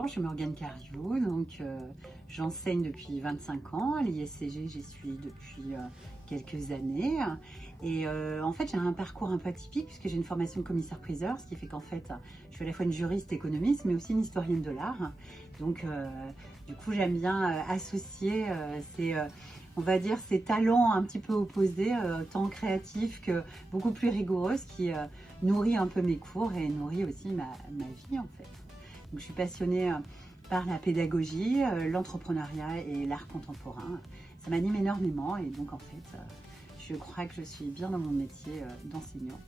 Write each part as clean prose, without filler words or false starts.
bonjour, je suis Morgane Cariou, donc j'enseigne depuis 25 ans, à l'ISCG j'y suis depuis quelques années et en fait j'ai un parcours un peu atypique puisque j'ai une formation de commissaire-priseur, ce qui fait qu'en fait je suis à la fois une juriste économiste mais aussi une historienne de l'art, donc du coup j'aime bien associer on va dire ces talents un petit peu opposés, tant créatifs que beaucoup plus rigoureux, qui nourrit un peu mes cours et nourrit aussi ma vie en fait. Donc, je suis passionnée par la pédagogie, l'entrepreneuriat et l'art contemporain. Ça m'anime énormément et donc en fait, je crois que je suis bien dans mon métier d'enseignante.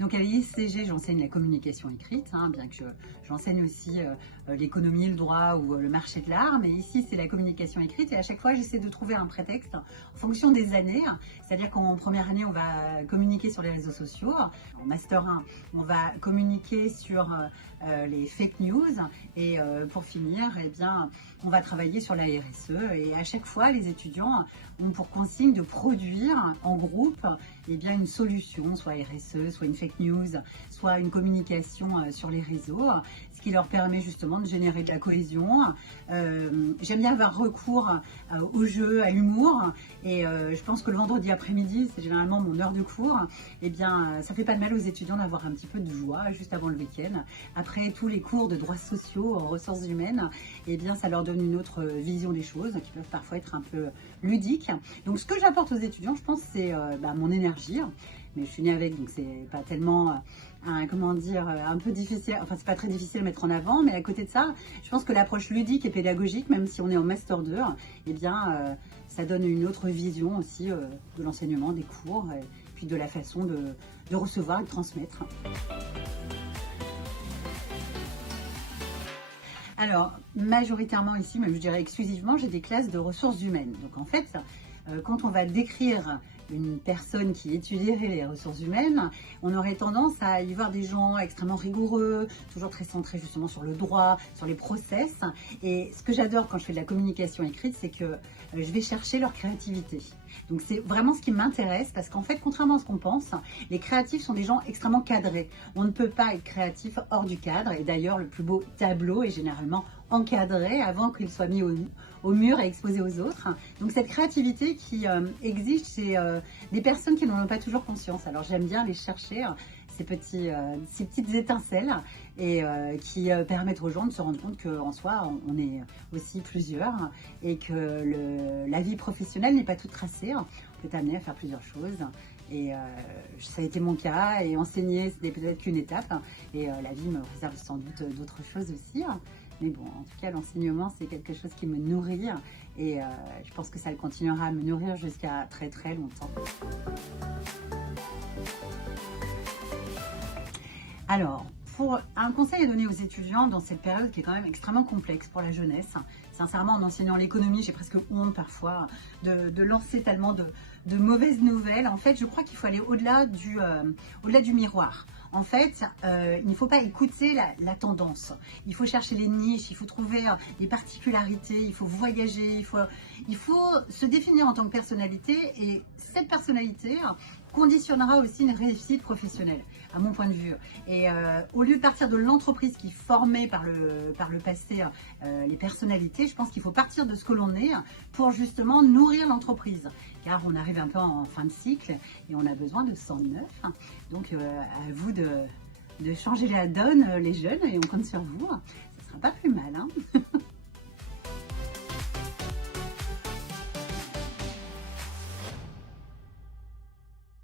Donc à l'ISCG, j'enseigne la communication écrite, bien que j'enseigne aussi l'économie, le droit ou le marché de l'art, mais ici c'est la communication écrite et à chaque fois j'essaie de trouver un prétexte en fonction des années, c'est-à-dire qu'en première année on va communiquer sur les réseaux sociaux, en Master 1 on va communiquer sur les fake news et pour finir eh bien, on va travailler sur la RSE et à chaque fois les étudiants ont pour consigne de produire en groupe eh bien, une solution, soit RSE, soit une fake news, soit une communication sur les réseaux, ce qui leur permet justement de générer de la cohésion. J'aime bien avoir recours au jeu, à l'humour, et je pense que le vendredi après-midi, c'est généralement mon heure de cours, eh bien, ça fait pas de mal aux étudiants d'avoir un petit peu de joie juste avant le week-end. Après tous les cours de droits sociaux, en ressources humaines, eh bien, ça leur donne une autre vision des choses, qui peuvent parfois être un peu ludiques. Donc, ce que j'apporte aux étudiants, je pense, c'est mon énergie. Mais je suis née avec, donc c'est pas tellement comment dire, un peu difficile, enfin c'est pas très difficile à mettre en avant, mais à côté de ça, je pense que l'approche ludique et pédagogique, même si on est en Master 2, eh bien ça donne une autre vision aussi de l'enseignement, des cours, et puis de la façon de recevoir et de transmettre. Alors, majoritairement ici, même je dirais exclusivement, j'ai des classes de ressources humaines. Donc en fait, quand on va décrire une personne qui étudierait les ressources humaines, on aurait tendance à y voir des gens extrêmement rigoureux, toujours très centrés justement sur le droit, sur les process. Et ce que j'adore quand je fais de la communication écrite, c'est que je vais chercher leur créativité. Donc c'est vraiment ce qui m'intéresse parce qu'en fait, contrairement à ce qu'on pense, les créatifs sont des gens extrêmement cadrés. On ne peut pas être créatif hors du cadre et d'ailleurs le plus beau tableau est généralement encadré avant qu'il soit mis au mur et exposé aux autres. Donc cette créativité qui existe chez des personnes qui n'en ont pas toujours conscience. Alors j'aime bien aller chercher ces petites étincelles et qui permettent aux gens de se rendre compte qu'en soi on est aussi plusieurs et que la vie professionnelle n'est pas toute tracée. On peut t'amener à faire plusieurs choses et ça a été mon cas et enseigner ce n'est peut-être qu'une étape et la vie me réserve sans doute d'autres choses aussi. Mais bon, en tout cas, l'enseignement, c'est quelque chose qui me nourrit et je pense que ça continuera à me nourrir jusqu'à très très longtemps. Alors, pour un conseil à donner aux étudiants dans cette période qui est quand même extrêmement complexe pour la jeunesse, sincèrement, en enseignant l'économie, j'ai presque honte parfois de lancer tellement de mauvaises nouvelles. En fait, je crois qu'il faut aller au-delà du miroir. En fait, il ne faut pas écouter la tendance. Il faut chercher les niches, il faut trouver les particularités, il faut voyager, il faut se définir en tant que personnalité et cette personnalité conditionnera aussi une réussite professionnelle, à mon point de vue. Et au lieu de partir de l'entreprise qui formait par le passé les personnalités, je pense qu'il faut partir de ce que l'on est pour justement nourrir l'entreprise. Car on arrive un peu en fin de cycle et on a besoin de sang neuf. Donc à vous de changer la donne, les jeunes, et on compte sur vous. Ce ne sera pas plus mal, hein.